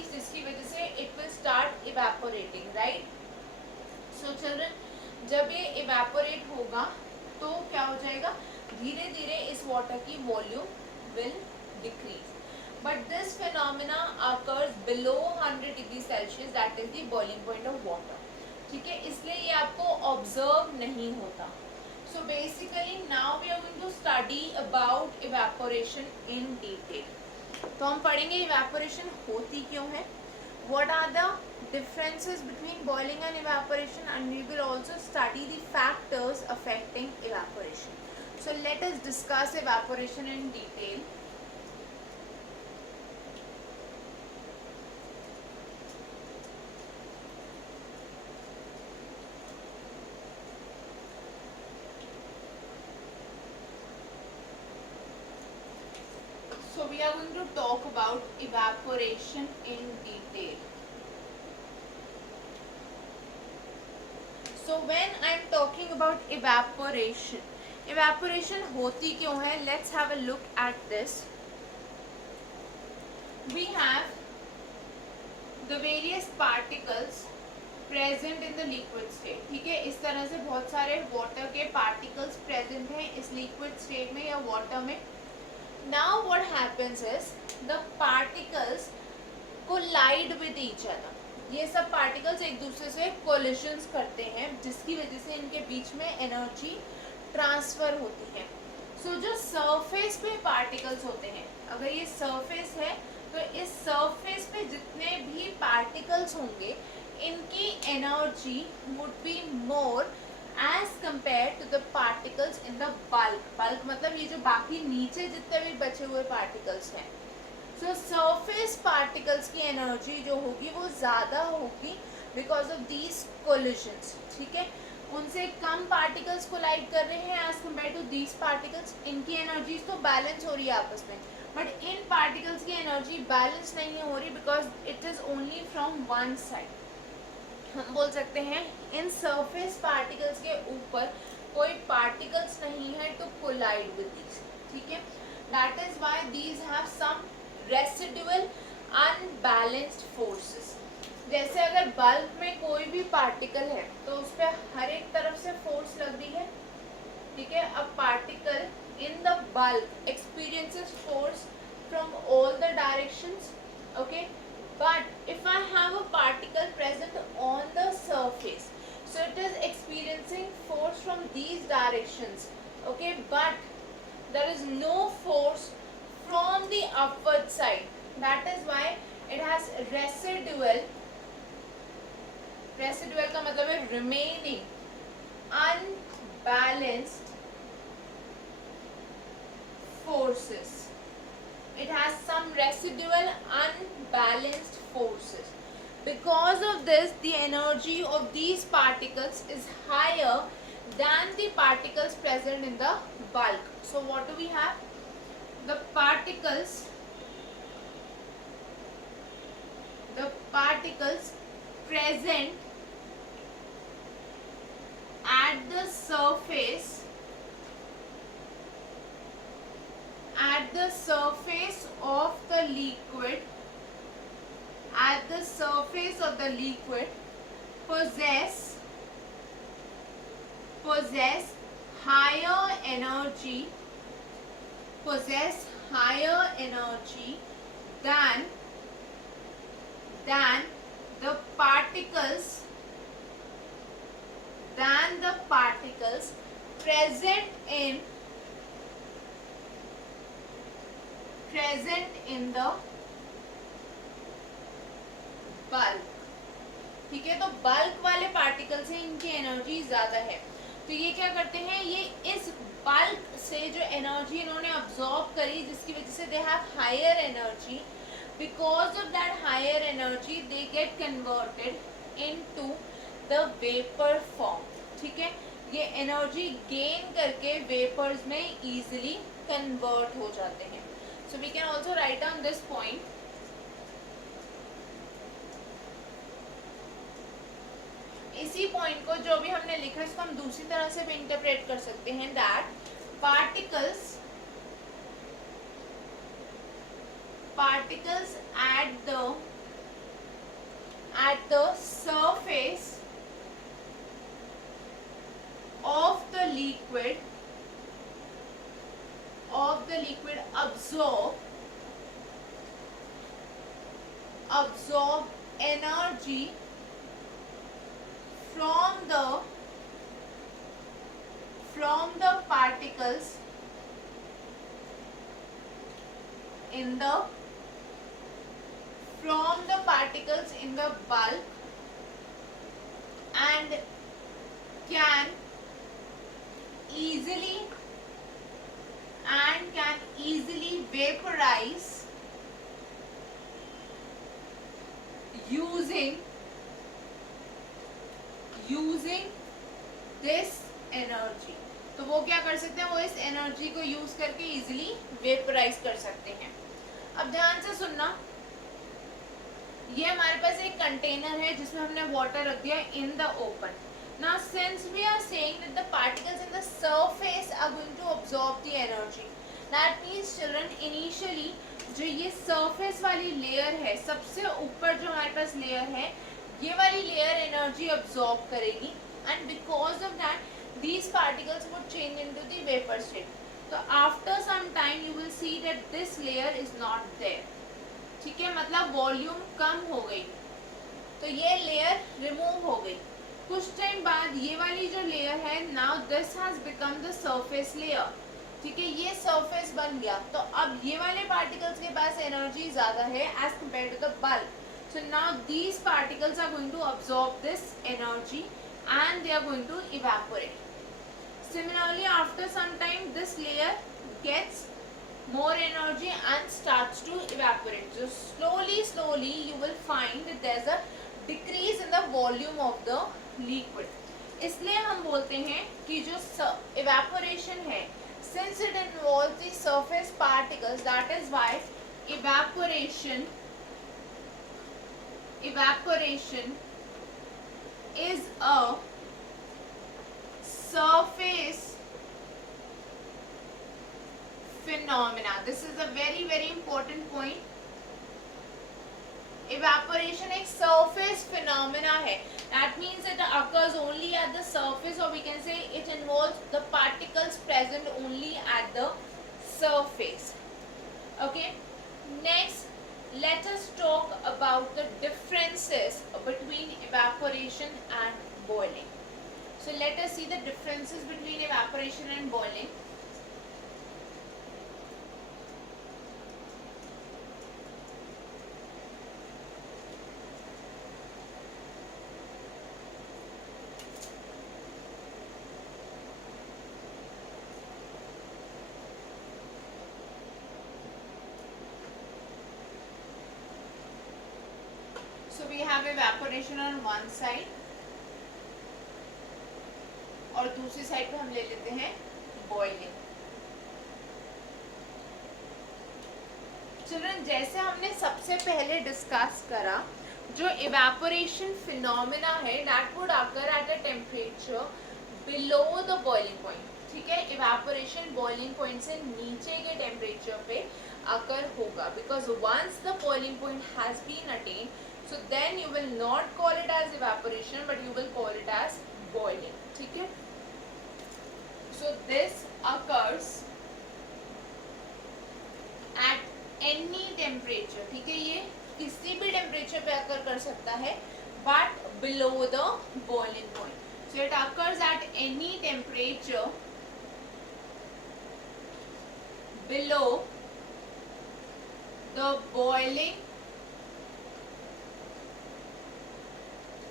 इंक्रीज, जिसकी वजह से it will start evaporating, right. So children, जब ये इवेपोरेट होगा तो क्या हो जाएगा, धीरे धीरे इस वाटर की volume will decrease, but this phenomena occurs below 100 degree Celsius, that is the boiling point of water, ठीक है, इसलिए ये आपको ऑब्जर्व नहीं होता। So basically now we are going to study about evaporation in detail. तो हम पढ़ेंगे इवेपोरेशन होती क्यों है, what are the differences between boiling and evaporation, and we will also study the factors affecting evaporation. So let us discuss evaporation in detail. So we are going to talk about evaporation in detail. So when I am talking about evaporation, evaporation होती क्यों है, let's have a look at this. We have the various particles present in the liquid state, ठीक है, इस तरह से बहुत सारे water के particles present हैं इस liquid state में या water में. Now what happens is the particles collide with each other. ये सब पार्टिकल्स एक दूसरे से कोलिशंस करते हैं, जिसकी वजह से इनके बीच में एनर्जी ट्रांसफर होती है. सो जो सरफेस पे पार्टिकल्स होते हैं, अगर ये सरफेस है तो इस सरफेस पे जितने भी पार्टिकल्स होंगे इनकी energy would be more as compare to the particles in the bulk. Bulk मतलब ये जो बाकी नीचे जितने भी बचे हुए पार्टिकल्स हैं. सो सरफेस पार्टिकल्स की एनर्जी जो होगी वो ज़्यादा होगी बिकॉज ऑफ दीज कोलिशंस, ठीक है, उनसे कम पार्टिकल्स कोलाइड कर रहे हैं as compare to these particles. इनकी एनर्जीज तो बैलेंस हो रही है आपस में, बट इन पार्टिकल्स की एनर्जी बैलेंस नहीं हो रही because it is only from one side. हम बोल सकते हैं इन सरफेस पार्टिकल्स के ऊपर कोई पार्टिकल्स नहीं है टू कोलाइड विद दीज, ठीक है. That is why these have some residual unbalanced forces. जैसे अगर बल्क में कोई भी पार्टिकल है तो उस पर हर एक तरफ से फोर्स लग रही है, ठीक है. अब particle in the bulk experiences force from all the directions, okay. But if I have a particle present on the surface, so it is experiencing force from these directions, okay, but there is no force from the upward side. That is why it has residual का मतलब है remaining unbalanced forces. It has some residual unbalanced forces. Because of this, the energy of these particles is higher than the particles present in the bulk. So what do we have? The particles present at the surface of the liquid, possess higher energy than the particles present in the bulk, ठीक है. तो बल्क वाले पार्टिकल से इनकी एनर्जी ज़्यादा है, तो ये क्या करते हैं, ये इस बल्क से जो एनर्जी इन्होंने अब्सॉर्ब करी, जिसकी वजह से they have higher energy. Because of that higher energy they get converted into the vapour form, ठीक है. ये एनर्जी गेन करके वेपर्स में इजीली कन्वर्ट हो जाते हैं. So we can also write down this point. इसी पॉइंट को जो भी हमने लिखा इसको हम दूसरी तरह से भी इंटरप्रेट कर सकते हैं. That particles at the at the surface of the liquid absorb energy from the particles in the bulk and can easily vaporize using this energy. तो वो क्या कर सकते हैं, वो इस एनर्जी को यूज करके इजीली वेपराइज कर सकते हैं. अब ध्यान से सुनना, ये हमारे पास एक कंटेनर है जिसमें हमने वाटर रख दिया in the open. Now since we are saying that the particles in the surface are going to absorb the energy, that means children initially जो ये surface वाली layer है, सबसे ऊपर जो हमारे पास layer है, ये वाली layer energy absorb करेगी and because of that these particles would change into the vapor state. So after some time you will see that this layer is not there. ठीक है, मतलब वॉल्यूम कम हो गई तो ये लेयर रिमूव हो गई. कुछ टाइम बाद ये वाली जो लेयर है, now this has become the surface layer. ठीक है, ये सरफेस बन गया. तो अब ये वाले पार्टिकल्स के पास एनर्जी ज्यादा है as compare to the bulk. So now these particles are going to absorb this energy and they are going to evaporate. Similarly, after some time this layer gets more energy and starts to evaporate. So slowly you will find that there is a decrease in the volume of the liquid. इसलिए हम बोलते हैं कि जो evaporation है, since it involves the surface particles, that is why evaporation is a surface phenomena. This is a very important point. Evaporation एक surface phenomena है. That means it occurs only at the surface, or we can say it involves the particles present only at the surface. Okay. Next, let us talk about the differences between evaporation and boiling. So let us see the differences between evaporation and boiling. So we have evaporation on one side और दूसरी साइड पे हम ले लेते हैं boiling. Children, जैसे हमने सबसे पहले डिस्कस करा, जो इवेपोरेशन फिनोमेना है that would occur at a temperature below the boiling point. ठीक है, इवेपोरेशन बॉइलिंग पॉइंट से नीचे के टेम्परेचर पे अकर होगा because once the boiling point has been attained, so then you will not call it as evaporation but you will call it as boiling. ठीक है, so this occurs at any temperature. ठीक है, ये किसी भी टेम्परेचर पे अकर कर सकता है but below the boiling point. So it occurs at any temperature below the boiling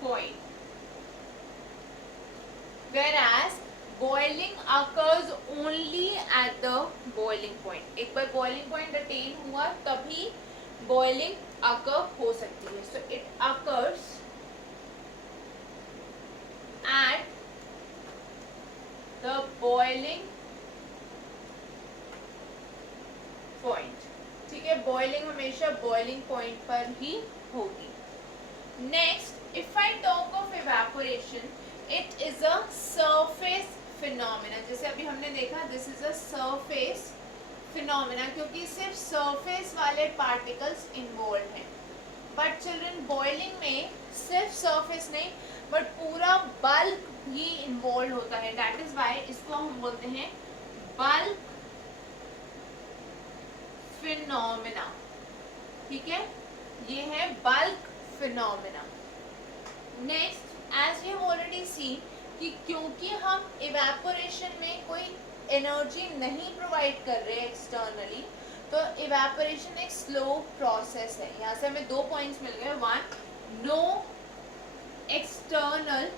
point, whereas boiling occurs only at the boiling point. एक बार boiling point attain हुआ तभी boiling occur हो सकती है. So it occurs at the boiling point. ठीक है, boiling हमेशा boiling point पर ही होगी. Next, if I talk of evaporation, it is a surface phenomena. जैसे अभी हमने देखा, this is a surface phenomena क्योंकि सिर्फ surface वाले particles involved हैं. But चिल्ड्रन बॉइलिंग में सिर्फ सरफेस नहीं बट पूरा बल्क भी इन्वॉल्व होता है, दैट इज वाई इसको हम बोलते हैं बल्क फिनोमेना। ठीक है, ये है bulk phenomena. Next, as you already see कि क्योंकि हम इवेपोरेशन में कोई एनर्जी नहीं प्रोवाइड कर रहे एक्सटर्नली, तो इवेपोरेशन एक स्लो प्रोसेस है। यहाँ से हमें 2 पॉइंट्स मिल गए। 1, no external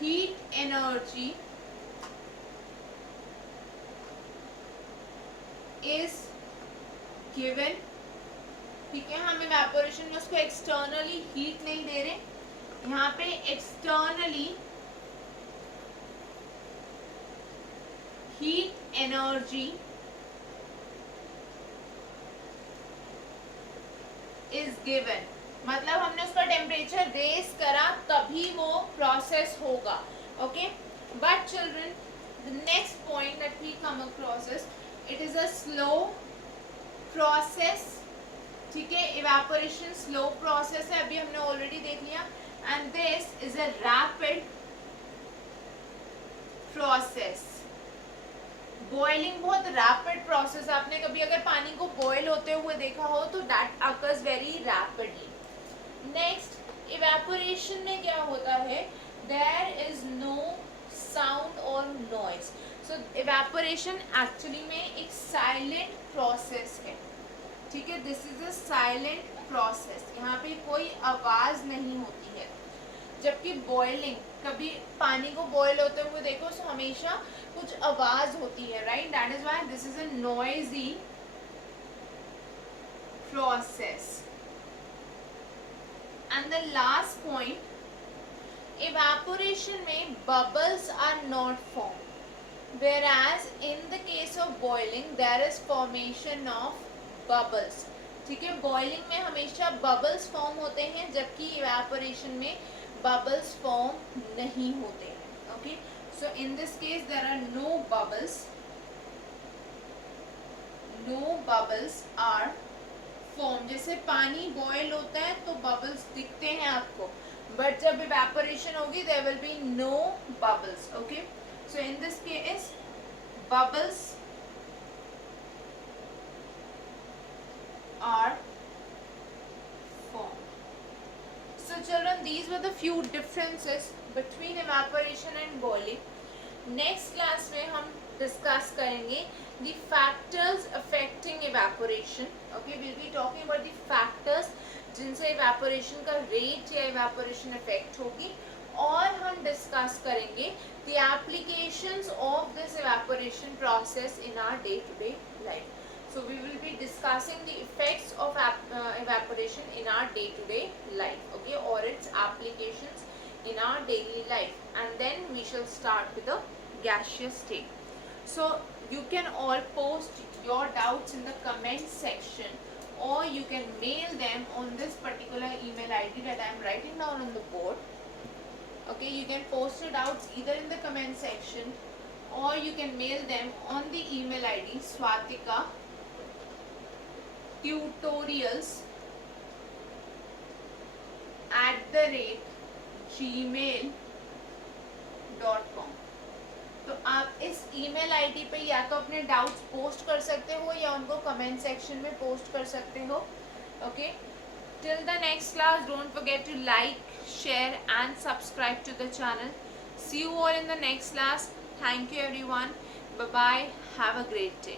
heat energy is given. ठीक है, हम इवेपोरेशन में उसको एक्सटर्नली हीट नहीं दे रहे, यहाँ पे externally heat energy is given, मतलब हमने उसका टेम्परेचर रेज करा तभी वो प्रोसेस होगा। Okay, but children the next point that we come across is it is a slow process. ठीक है, इवेपोरेशन स्लो प्रोसेस है, अभी हमने ऑलरेडी देख लिया। And this is a rapid process. Boiling बहुत रैपिड प्रोसेस, आपने कभी अगर पानी को बॉयल होते हुए देखा हो तो that occurs very rapidly. Next, evaporation में क्या होता है, देयर इज नो साउंड और नॉइज। सो इवेपोरेशन एक्चुअली में एक साइलेंट प्रोसेस है। ठीक है, this is a silent process, यहाँ पे कोई आवाज नहीं होती है। जबकि बॉइलिंग, कभी पानी को बॉयल होते हुए देखो तो हमेशा कुछ आवाज होती है, right? That is why this is a noisy process. And the last point, evaporation में bubbles are not form, whereas in the case of boiling there is formation of bubbles। ठीक है, बॉइलिंग में हमेशा बबल्स फॉर्म होते हैं जबकि इवेपोरेशन में bubbles form नहीं होते हैं। Okay, so in this case there are no bubbles are form. जैसे पानी बॉयल होता है तो बबल्स दिखते हैं आपको, बट जब इवेपोरेशन होगी there will be no bubbles. Okay, so in this case bubbles are formed. So children, these were the few differences between evaporation and boiling. Next class में हम discuss करेंगे the factors affecting evaporation. Okay, we'll be talking about the factors जिनसे evaporation का rate या evaporation effect होगी, और हम discuss करेंगे the applications of this evaporation process in our day-to-day life. So we will be discussing the effects of evaporation in our day-to-day life, okay, or its applications in our daily life, and then we shall start with the gaseous state. So you can all post your doubts in the comment section, or you can mail them on this particular email ID that I am writing down on the board. Okay, you can post your doubts either in the comment section or you can mail them on the email ID Swatika tutorials@gmail.com। तो आप इस email ID पे या तो अपने doubts post कर सकते हो या उनको कमेंट सेक्शन में पोस्ट कर सकते हो। Okay, till the next class, don't forget to like, share and subscribe to the channel. See you all in the next class. Thank you everyone, bye bye, have a great day.